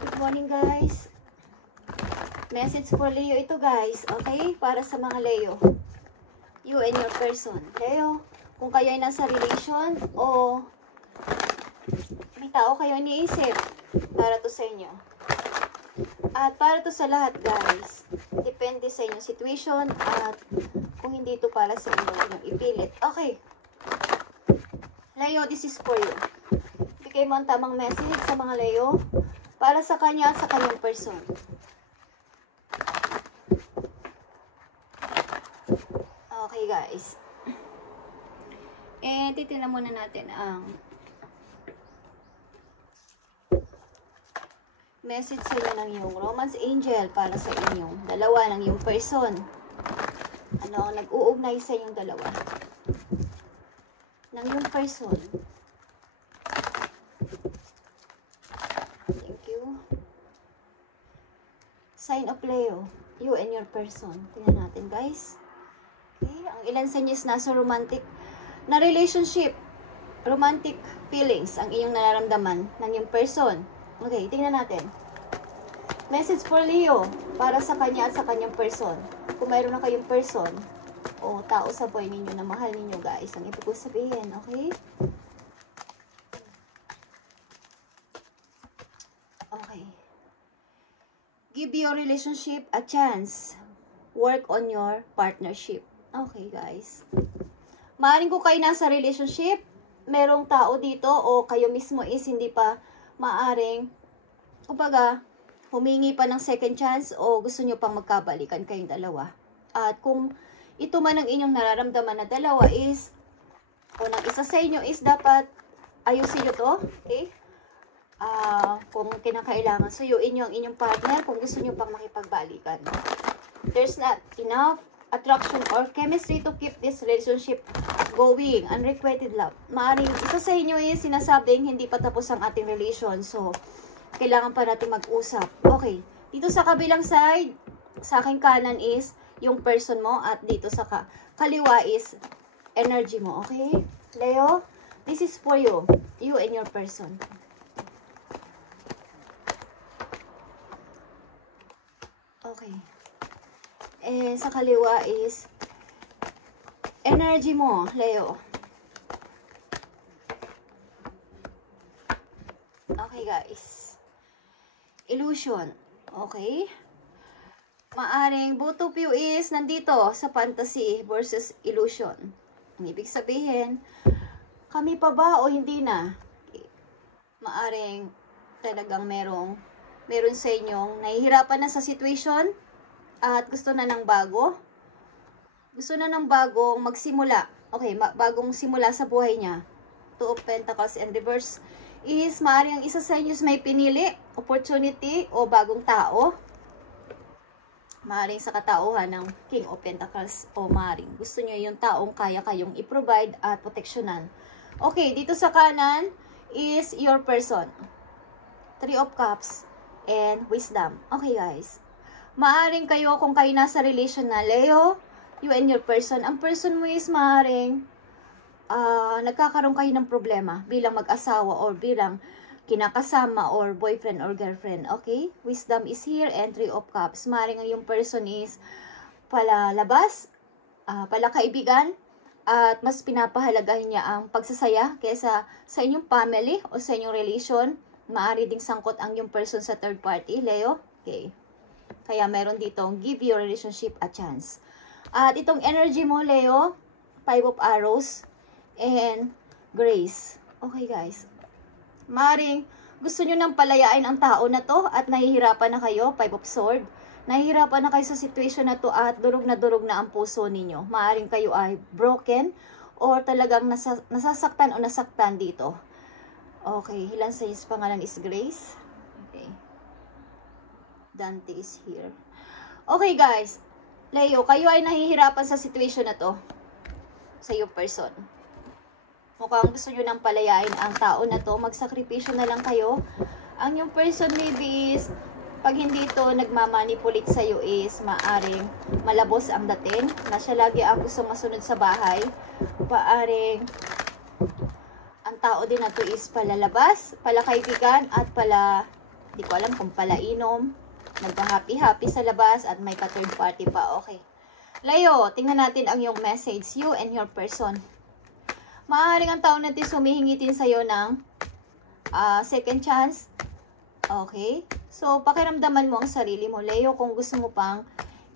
Good morning, guys. Message for Leo ito, guys. Okay? Para sa mga Leo. You and your person. Leo, kung kayo ay nasa relation o may tao kayo iniisip, para to sa inyo. At para to sa lahat, guys. Depende sa inyong situation at kung hindi ito para sa inyo, inyong ipilit. Okay. Leo, this is for you. Bigay mo ang tamang message sa mga Leo para sa kanya at sa kanyang person. Okay, guys. And titignan muna natin ang message sa inyo ng iyong romance angel para sa inyong dalawa ng iyong person. Ano ang nag-uugnay sa inyong dalawa? Ng iyong person. Thank you. Sign of Leo. You and your person. Tingnan natin, guys. Okay. Ang ilan sa inyo is nasa romantic na relationship. Romantic feelings ang iyong nararamdaman ng iyong person. Okay, tingnan natin. Message for Leo para sa kanya at sa kanyang person. Kung mayroon na kayong person o tao sa buhay ninyo na mahal ninyo, guys, ang ibig ko sabihin, okay? Okay. Give your relationship a chance. Work on your partnership. Okay, guys. Maaaring kung kayo nasa relationship, merong tao dito o kayo mismo is hindi pa maaring, kumbaga, humingi pa ng second chance o gusto nyo pang magkabalikan kayong dalawa. At kung ito man ang inyong nararamdaman na dalawa is, unang isa sa inyo is dapat ayusin nyo to, okay? Kung kinakailangan suyuin nyo ang inyong partner kung gusto nyo pang makipagbalikan. There's not enough attraction or chemistry to keep this relationship going. Unrequited love. Maaring isa sa inyo is sinasabing hindi pa tapos ang ating relation. So, kailangan pa natin mag-usap. Okay. Dito sa kabilang side, sa aking kanan is yung person mo at dito sa kaliwa is energy mo. Okay? Leo, this is for you. You and your person. Okay. Eh, sa kaliwa is energy mo, Leo. Okay, guys. Illusion. Okay. Maaring both of you is nandito sa fantasy versus illusion. Ang ibig sabihin, kami pa ba o hindi na? Okay. Maaring talagang meron sa inyong nahihirapan na sa situation at gusto na ng bago. Gusto na ng bagong magsimula. Okay, bagong simula sa buhay niya. Two of Pentacles and reverse is maaaring ang isa sa inyo is may pinili, opportunity o bagong tao. Maaaring sa katauhan ng King of Pentacles o maaaring gusto niyo yung taong kaya kayong i-provide at proteksyonan. Okay, dito sa kanan is your person. Three of Cups and Wisdom. Okay, guys. Maaring kayo, kung kayo nasa relation na Leo, you and your person, ang person mo is maaring nagkakaroon kayo ng problema bilang mag-asawa or bilang kinakasama or boyfriend or girlfriend. Okay? Wisdom is here and Three of Cups. Maaring yung person is palalabas, palakaibigan, at mas pinapahalagahin niya ang pagsasaya kaysa sa inyong family o sa inyong relation. Maaari ding sangkot ang yung person sa third party, Leo. Okay. Kaya meron ditong give your relationship a chance. At itong energy mo, Leo, Five of Arrows and Grace. Okay, guys. Maaring gusto nyo nang palayain ang tao na to at nahihirapan na kayo, Five of Swords. Nahihirapan na kayo sa situation na to at durog na ang puso ninyo. Maaring kayo ay broken or talagang nasasaktan o nasaktan dito. Okay, ilan sa his pangalan is Grace. Okay. Dante is here. Okay, guys. Leo, kayo ay nahihirapan sa situation na to. Sa yung person. Mukhang gusto nyo nang palayain ang tao na to. Magsakripisyo na lang kayo. Ang yung person maybe is, pag hindi to nagmamanipulate sa'yo is, maaring malabos ang dating. Na siya lagi ang gusto masunod sa bahay. Maaring ang tao din na to is palalabas, palakaibigan, at pala Di ko alam kung palainom, nagka-happy-happy sa labas, at may ka-third party pa. Okay. Leo, tingnan natin ang yung message. You and your person. Maaaring ang tao natin humihingi din sa'yo ng second chance. Okay. So, pakiramdaman mo ang sarili mo, Leo, kung gusto mo pang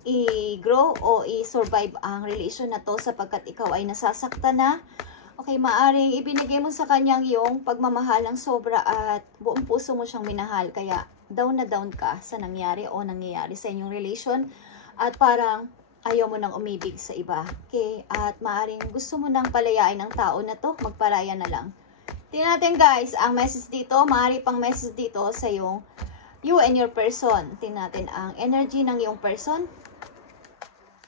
i-grow o i-survive ang relation na to sapagkat ikaw ay nasasaktan na. Okay, maaring ibinigay mo sa kanyang yung pagmamahal ng sobra at buong puso mo siyang minahal. Kaya down na down ka sa nangyari o nangyayari sa inyong relation at parang ayaw mo nang umibig sa iba. Okay, at maaring gusto mo nang palayain ang tao na to, magparaya na lang. Tingnan natin guys, ang message dito, maaari pang message dito sa yung you and your person. Tingnan natin ang energy ng yung person.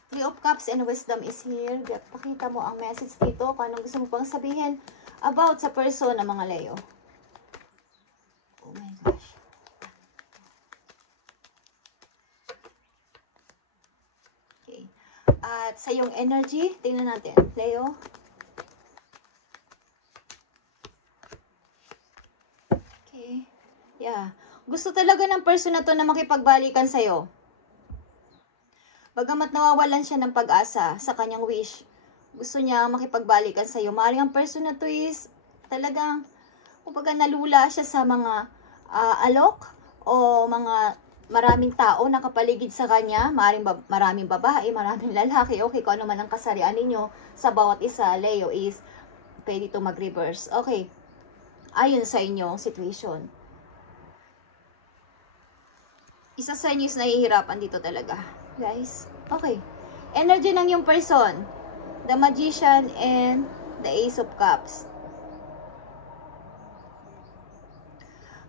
Three of Cups and Wisdom is here. Pakita mo ang message dito kung anong gusto mo pang sabihin about sa person ng mga Leo. Oh my gosh. Okay. At sa yung energy, tingnan natin. Leo. Okay. Yeah. Gusto talaga ng person na to na makipagbalikan sa'yo. Bagamat nawawalan siya ng pag-asa sa kanyang wish, gusto niya makipagbalikan sa iyo. Maaaring ang person na to is talagang, kumbaga nalula siya sa mga alok o mga maraming tao na kapaligid sa kanya. Maraming babae, maraming lalaki. Okay, kung ano man ang kasarian ninyo sa bawat isa, Leo, is pwede ito mag-reverse. Okay, ayon sa inyong situation. Isa sa inyo is nahihirapan dito talaga. Guys, okay. Energy ng yung person. The Magician and the Ace of Cups.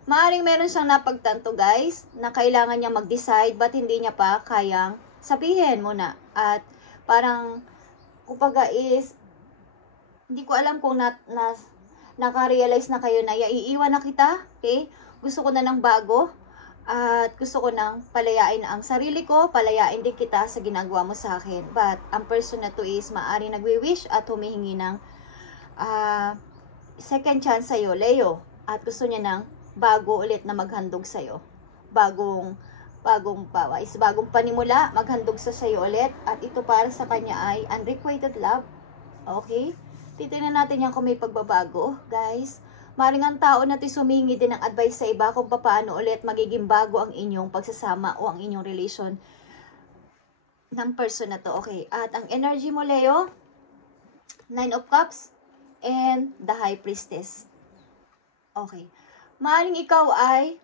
Maaring meron siyang napagtanto guys, na kailangan niya mag-decide, but hindi niya pa kayang sabihin muna. At parang, kumbaga is, hindi ko alam kung naka-realize na kayo na iiwan na kita, okay? Gusto ko na ng bago. At gusto ko nang palayain ang sarili ko, palayain din kita sa ginagawa mo sa akin. But ang person na to is maari nagwi-wish at humihingi ng second chance sa'yo, Leo. At gusto niya ng bago ulit na maghandog sa'yo. Bagong panimula, maghandog sa'yo ulit. At ito para sa kanya ay unrequited love. Okay? Titignan natin yan kung may pagbabago, guys. Maring ang tao natin sumingi din ng advice sa iba kung paano ulit magiging bago ang inyong pagsasama o ang inyong relation ng person na to. Okay, at ang energy mo, Leo, Nine of Cups and the High Priestess. Okay, maring ikaw ay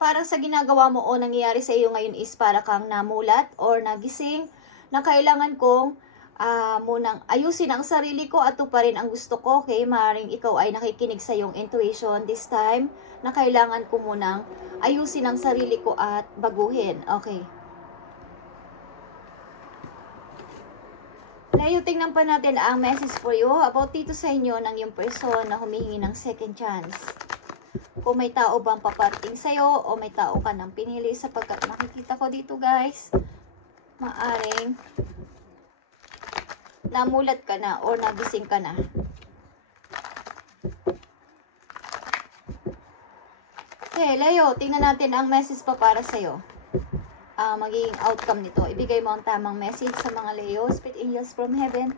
parang sa ginagawa mo o nangyayari sa iyo ngayon is para kang namulat or nagising na kailangan kong munang ayusin ang sarili ko at ito pa rin ang gusto ko. Okay, maaaring ikaw ay nakikinig sa iyong intuition this time na kailangan ko munang ayusin ang sarili ko at baguhin. Okay. Leo, tingnan pa natin ang message for you about dito sa inyo ng yung person na humihingi ng second chance. Kung may tao bang paparating sa'yo o may tao ka nang pinili sapagkat nakikita ko dito guys, maaaring namulat ka na or nagising ka na. Okay, Leo, tingnan natin ang message pa para sa'yo. Magiging outcome nito. Ibigay mo ang tamang message sa mga Leo, Spirit Angels from Heaven.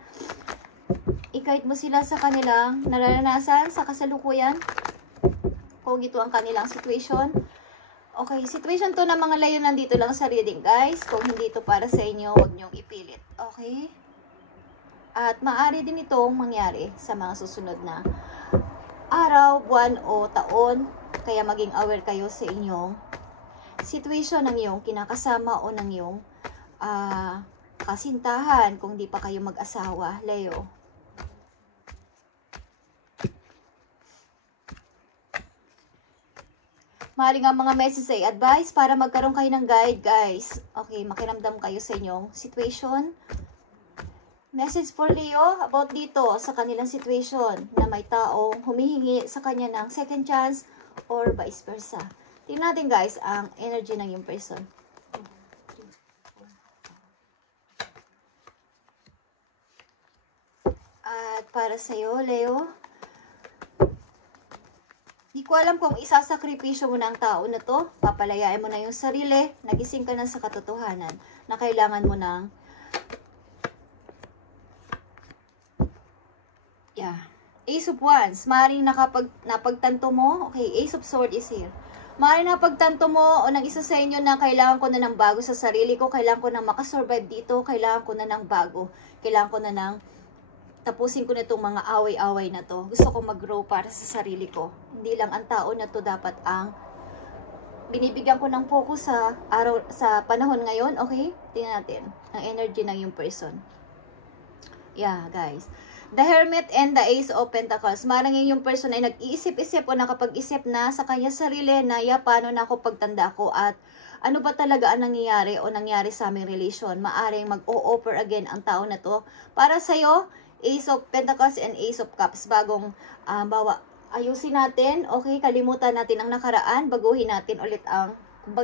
I-guide mo sila sa kanilang nararanasan sa kasalukuyan. Kung ito ang kanilang situation. Okay, situation to ng mga Leo nandito lang sa reading, guys. Kung hindi ito para sa inyo, huwag niyong ipilit. Okay? At maaari din itong mangyari sa mga susunod na araw, buwan o taon. Kaya maging aware kayo sa inyong situation ng iyong kinakasama o ng iyong kasintahan kung di pa kayo mag-asawa, Leo. Maaaring ang mga message ay advice para magkaroon kayo ng guide, guys. Okay, makiramdam kayo sa inyong situation. Message for Leo about dito sa kanilang situation na may taong humihingi sa kanya ng second chance or vice versa. Tingnan natin guys ang energy ng yung person. At para sa iyo, Leo, Di ko alam kung isasakripisyo mo na ang tao na to, papalayain mo na yung sarili, nagising ka na sa katotohanan na kailangan mo ng Ace of Wands. Maaaring napagtanto mo, okay, Ace of Swords is here. Maaaring napagtanto mo o ng isa sa inyo na kailangan ko na ng bago sa sarili ko, kailangan ko na makasurvive dito, kailangan ko na ng bago, kailangan ko na ng tapusin ko na itong mga away-away na to. Gusto ko mag-grow para sa sarili ko. Hindi lang ang tao na to dapat ang binibigyan ko ng focus sa panahon ngayon. Okay? Tingnan natin ang energy ng yung person. Yeah, guys. The Hermit and the Ace of Pentacles. Marang yung person ay nag-iisip-isip o nakapag-isip na sa kanya sarili na paano na ako pagtanda ko at ano ba talaga ang nangyayari o nangyari sa aming relasyon. Maaring mag-o-offer again ang tao na to para sa'yo. Ace of Pentacles and Ace of Cups. Bagong ayusin natin. Okay, kalimutan natin ang nakaraan. Baguhin natin ulit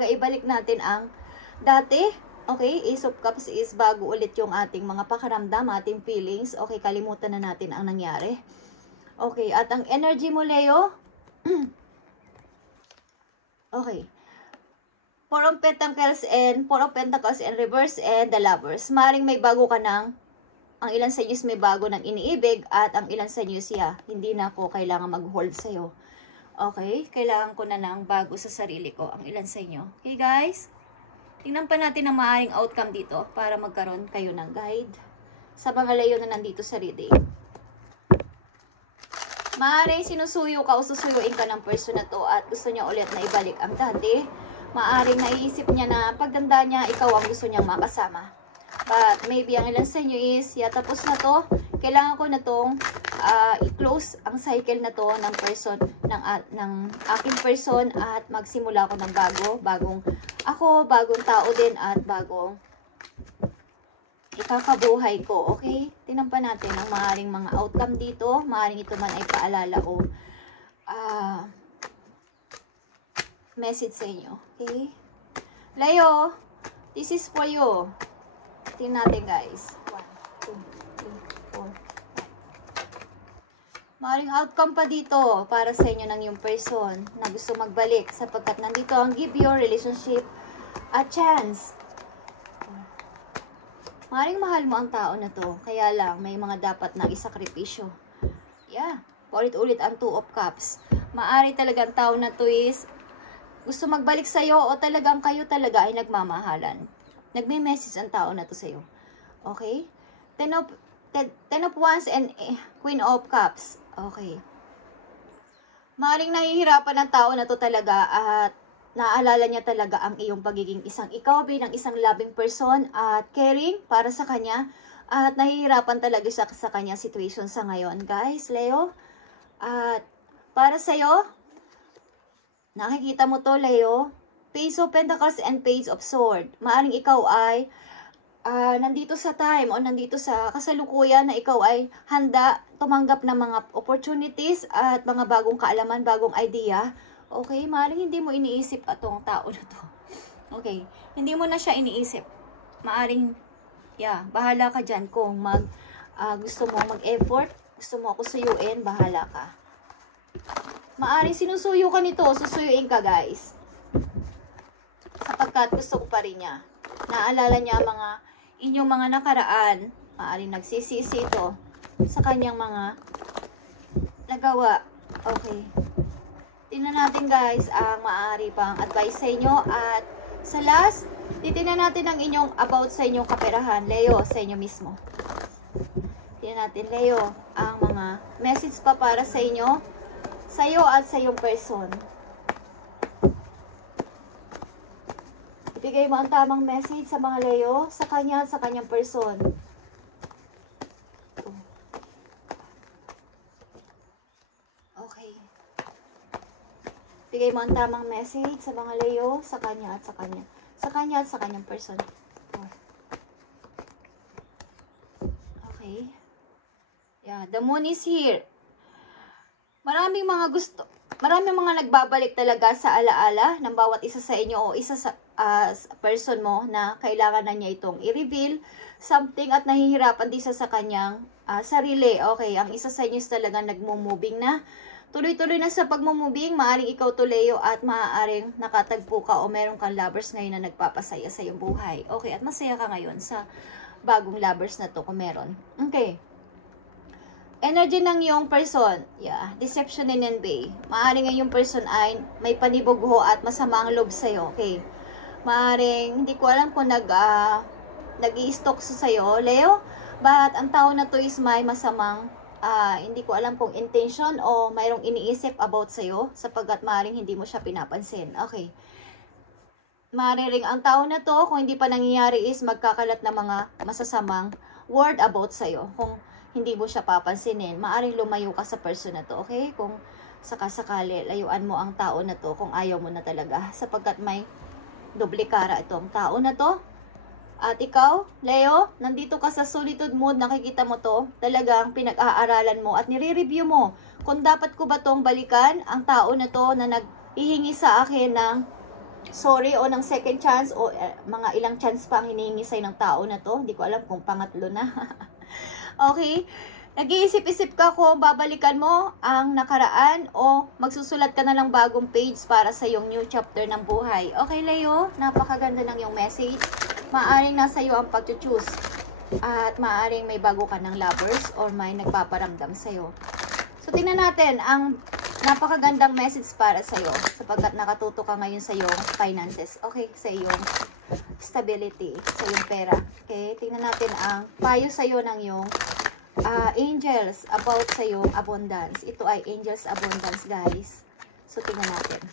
ibalik natin ang dati. Okay, Ace of Cups is bago ulit yung ating mga pakaramdam, ating feelings. Okay, kalimutan na natin ang nangyari. Okay, at ang energy mo, Leo. Okay. Four of Pentacles and reverse and the Lovers. Maring may bago ka ng ang ilan sa inyo is may bago ng iniibig at ang ilan sa inyo siya, hindi na ako kailangan mag-hold sa'yo. Okay? Kailangan ko na ng bago sa sarili ko, ang ilan sa inyo. Okay, guys? Tingnan pa natin ang maaaring outcome dito para magkaroon kayo ng guide sa mga Leo na nandito sa reading. Maaaring sinusuyo ka o susuyuin ka ng person na to at gusto niya ulit na ibalik ang dati. Maaaring naiisip niya na pagtanda niya, ikaw ang gusto niyang makasama. But maybe ang ilan sa inyo is, tapos na to, kailangan ko na tong i-close ang cycle na to ng person, ng aking person at magsimula ako ng bagong tao din at bagong ikakabuhay ko, okay? Tingnan pa natin ang maaaring mga outcome dito. Maaaring ito man ay paalala o message sa inyo, okay? Leo, this is for you. Tingnan natin, guys. 1, 2, 3, 4, 5. Maaaring outcome pa dito para sa inyo ng yung person na gusto magbalik sapagkat nandito ang give your relationship a chance. Maaaring mahal mo ang tao na to, kaya lang may mga dapat na isakripisyo. Yeah, paulit-ulit ang 2 of Cups. Maaari talaga ang tao na to is gusto magbalik sa'yo o talagang kayo talaga ay nagmamahalan. Nagme-message ang tao na to sa'yo. Okay? Ten of Wands and Queen of Cups. Okay. Maaaring nahihirapan ang tao na to talaga at naalala niya talaga ang iyong pagiging ikaw bilang isang loving person at caring para sa kanya at nahihirapan talaga siya sa kanya situation sa ngayon. Guys, Leo, at para sa'yo, nakikita mo to, Leo, Page of Pentacles and Page of Swords. Maaring ikaw ay nandito sa time o nandito sa kasalukuyan na ikaw ay handa tumanggap ng mga opportunities at mga bagong kaalaman, bagong idea. Okay? Maaring hindi mo iniisip atong tao na to. Okay? Hindi mo na siya iniisip. Maaring, bahala ka dyan kung gusto mo mag-effort, gusto mo ako suyuin, bahala ka. Maaring sinusuyo ka nito, susuyuin ka, guys. Sapagkat gusto ko pa rin niya. Naalala niya inyong mga nakaraan. Maaaring nagsisisi ito sa kanyang mga nagawa. Okay. Tingnan natin, guys, ang maaari pang advice sa inyo. At sa last, titingnan natin ang inyong about sa inyong kaperahan. Leo, sa inyo mismo. Tingnan natin, Leo, ang mga message pa para sa inyo, sa iyo at sa iyong person. Ibigay mo ang tamang message sa mga Leo, sa kanya at sa kanyang person. Okay. Ibigay mo ang tamang message sa mga Leo, sa kanya at sa kanya. Sa kanya at sa kanyang person. Okay. Yeah, the moon is here. Maraming mga nagbabalik talaga sa alaala ng bawat isa sa inyo o isa sa person mo na kailangan na niya itong i-reveal something at nahihirapan din sa kanyang sarili. Okay, ang isa sa inyo is talagang nagmo-moving na. Tuloy-tuloy na sa pagmumubing, maaring ikaw to, Leo, at maaaring nakatagpo ka o meron kang lovers ngayon na nagpapasaya sa iyong buhay. Okay, at masaya ka ngayon sa bagong lovers na to kung meron. Okay. Energy ng iyong person. Yeah, deception and envy. Maaring ang iyong person ay may panibugho at masamang loob sa'yo. Okay. Maaring, hindi ko alam kung nag-i-stalk sa sa'yo, Leo. But ang tao na to is may masamang hindi ko alam kung intention o mayroong iniisip about sa'yo sapagkat maaaring hindi mo siya pinapansin. Okay. Maaaring ang tao na to, kung hindi pa nangyayari is magkakalat ng mga masasamang word about sa'yo. Kung hindi mo siya papansinin, maaaring lumayo ka sa person na to. Okay? Kung sakasakali, layuan mo ang tao na to kung ayaw mo na talaga sapagkat may doble kara itong tao na to. At ikaw, Leo, nandito ka sa solitude mode, nakikita mo to, talagang pinag-aaralan mo at nire-review mo kung dapat ko ba tong balikan ang tao na to na nag-ihingi sa akin ng sorry o ng second chance o mga ilang chance pa ang hinihingi sa'yo ng tao na to. Hindi ko alam kung pangatlo na. Okay? Nag-iisip-isip ka kung babalikan mo ang nakaraan o magsusulat ka na ng bagong page para sa iyong new chapter ng buhay. Okay, Leo? Napakaganda ng iyong message. Maaring nasa iyo ang pag-choose at maaring may bago ka ng lovers or may nagpaparamdam sa iyo. So, tingnan natin ang napakagandang message para sa iyo sapagkat nakatuto ka ngayon sa iyong finances. Okay, sa iyong stability, sa iyong pera. Okay, tingnan natin ang payo sa iyo ng iyong angels about sa iyong abundance. Ito ay angels abundance, guys. So, tingnan natin.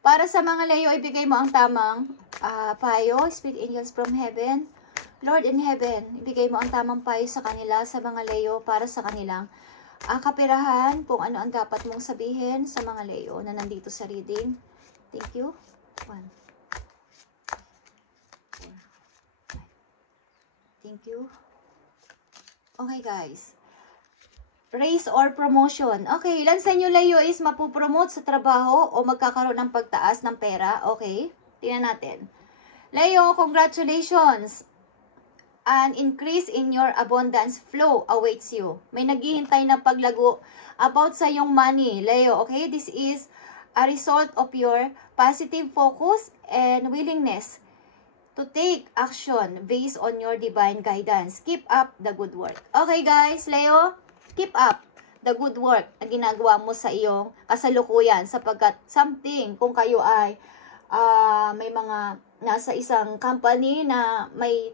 Para sa mga Leo, ibigay mo ang tamang payo. Speak angels from heaven. Lord in heaven, ibigay mo ang tamang payo sa kanila, sa mga Leo, para sa kanilang kapirahan, kung ano ang dapat mong sabihin sa mga Leo na nandito sa reading. Thank you. 1, 4, 5. Thank you. Okay, guys. Raise or promotion. Okay, ilan sa inyo, Leo, is mapupromote sa trabaho o magkakaroon ng pagtaas ng pera? Okay, tingnan natin. Leo, congratulations! An increase in your abundance flow awaits you. May naghihintay na paglago about sa iyong money, Leo. Okay, this is a result of your positive focus and willingness to take action based on your divine guidance. Keep up the good work. Okay, guys, Leo, keep up the good work na ginagawa mo sa iyong kasalukuyan sapagkat something, kung kayo ay may mga nasa isang company na may,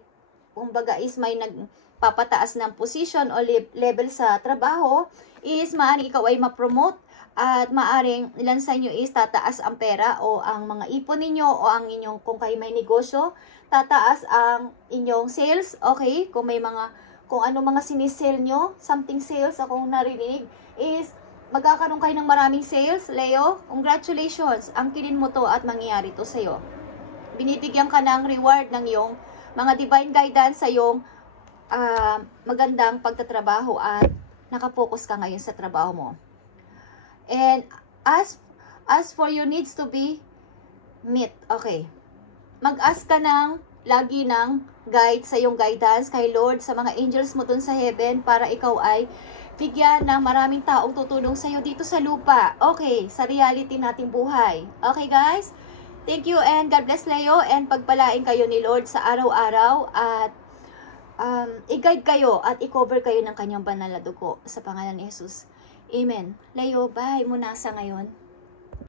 kumbaga is may nagpapataas ng position o level sa trabaho, is maaaring ikaw ay ma-promote at maaaring ilan sa inyo is tataas ang pera o ang mga ipon ninyo o ang inyong, kung kayo may negosyo, tataas ang inyong sales. Okay, kung may mga, kung ano mga sinisale nyo, something sales akong narinig, is magkakaroon kayo ng maraming sales, Leo. Congratulations, angkinin mo to at mangyayari to sa'yo. Binibigyan ka ng reward ng iyong mga divine guidance sa iyong magandang pagtatrabaho at nakapokus ka ngayon sa trabaho mo. And as for your needs to be met, okay, mag-ask ka ng lagi ng guide sa iyong guidance kay Lord, sa mga angels mo dun sa heaven, para ikaw ay bigyan ng maraming taong tutulong sa iyo dito sa lupa. Okay, sa reality nating buhay. Okay, guys? Thank you and God bless, Leo, and pagpalain kayo ni Lord sa araw-araw at i-guide kayo at i-cover kayo ng kanyang banal na dugo sa pangalan ni Jesus. Amen. Leo, bye muna sa ngayon.